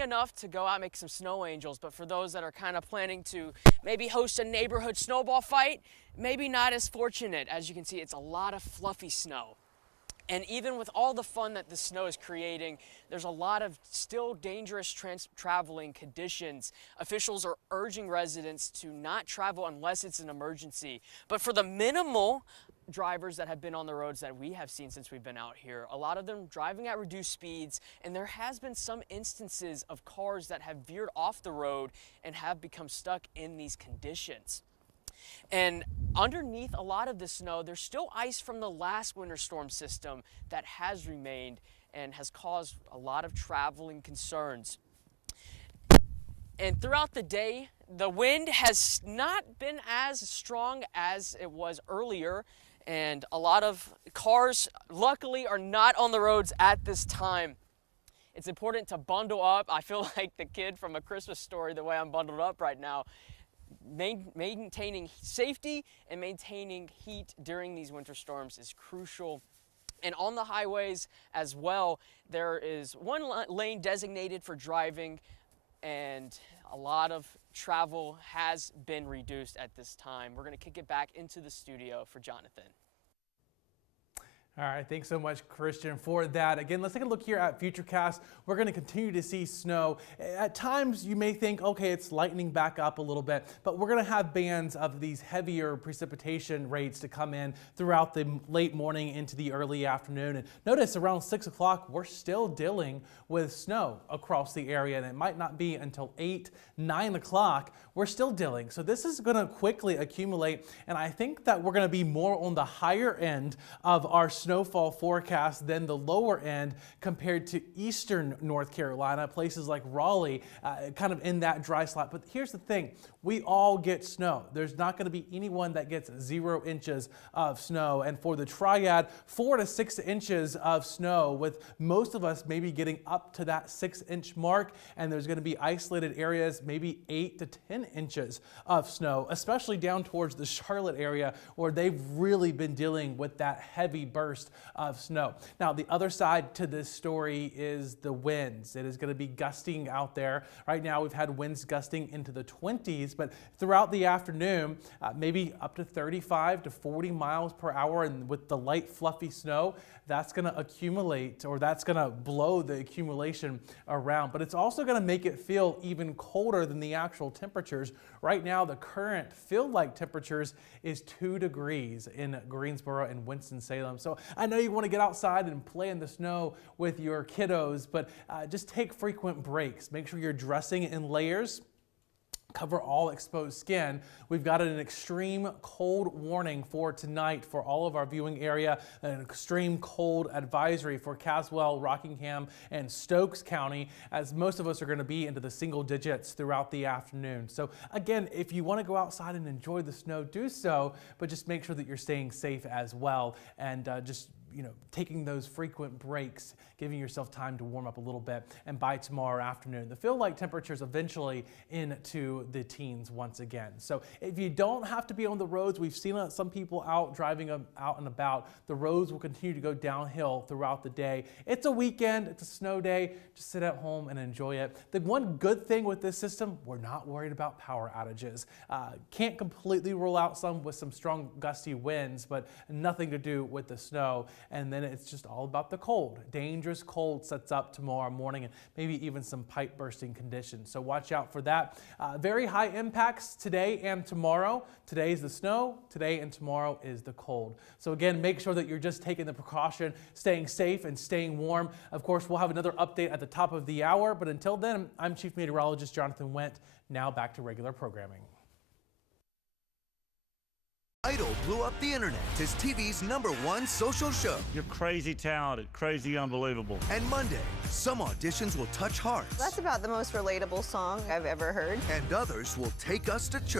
plenty enough to go out and make some snow angels, but for those that are kind of planning to maybe host a neighborhood snowball fight, maybe not as fortunate. As you can see, it's a lot of fluffy snow. And even with all the fun that the snow is creating, there's a lot of still dangerous traveling conditions. Officials are urging residents to not travel unless it's an emergency. But for the minimal drivers that have been on the roads that we have seen since we've been out here, a lot of them driving at reduced speeds, and there has been some instances of cars that have veered off the road and have become stuck in these conditions. And underneath a lot of the snow, there's still ice from the last winter storm system that has remained and has caused a lot of traveling concerns. And throughout the day, the wind has not been as strong as it was earlier, and a lot of cars, luckily, are not on the roads at this time. It's important to bundle up. I feel like the kid from A Christmas Story, the way I'm bundled up right now. Maintaining safety and maintaining heat during these winter storms is crucial. And on the highways as well, there is one lane designated for driving, and a lot of travel has been reduced at this time. We're going to kick it back into the studio for Jonathan. All right, thanks so much, Christian, for that. Again, let's take a look here at Futurecast. We're going to continue to see snow. At times, you may think, okay, it's lightening back up a little bit, but we're going to have bands of these heavier precipitation rates to come in throughout the late morning into the early afternoon. And notice around 6 o'clock, we're still dealing with snow across the area, and it might not be until 8, 9 o'clock. We're still dealing. So this is going to quickly accumulate, and I think that we're going to be more on the higher end of our snowfall forecast than the lower end compared to eastern North Carolina, places like Raleigh, kind of in that dry slot. But here's the thing, we all get snow. There's not going to be anyone that gets 0 inches of snow. And for the triad, 4 to 6 inches of snow, with most of us maybe getting up to that 6-inch mark. And there's going to be isolated areas, maybe 8 to 10 inches of snow, especially down towards the Charlotte area where they've really been dealing with that heavy burst of snow. Now, the other side to this story is the winds. It is going to be gusting out there. Right now, we've had winds gusting into the 20s, but throughout the afternoon, maybe up to 35 to 40 miles per hour, and with the light fluffy snow, that's going to accumulate, or that's going to blow the accumulation around. But it's also going to make it feel even colder than the actual temperatures. Right now, the current feel-like temperatures is 2 degrees in Greensboro and Winston-Salem. So I know you want to get outside and play in the snow with your kiddos, but just take frequent breaks. Make sure you're dressing in layers. Cover all exposed skin. We've got an extreme cold warning for tonight for all of our viewing area, an extreme cold advisory for Caswell, Rockingham, and Stokes County, as most of us are going to be into the single digits throughout the afternoon. So again, if you want to go outside and enjoy the snow, do so, but just make sure that you're staying safe as well, and just taking those frequent breaks, giving yourself time to warm up a little bit, and by tomorrow afternoon, the feel-like temperatures eventually into the teens once again. So if you don't have to be on the roads, we've seen some people out driving out and about. The roads will continue to go downhill throughout the day. It's a weekend, it's a snow day. Just sit at home and enjoy it. The one good thing with this system, we're not worried about power outages. Can't completely rule out some with some strong gusty winds, but nothing to do with the snow. And then it's just all about the cold. Dangerous cold sets up tomorrow morning, and maybe even some pipe bursting conditions. So watch out for that. Very high impacts today and tomorrow. Today is the snow. Today and tomorrow is the cold. So again, make sure that you're just taking the precaution, staying safe and staying warm. Of course, we'll have another update at the top of the hour. But until then, I'm Chief Meteorologist Jonathan Wendt. Now back to regular programming. Idol blew up the internet as TV's #1 social show. You're crazy talented, crazy unbelievable. And Monday, some auditions will touch hearts. That's about the most relatable song I've ever heard. And others will take us to church.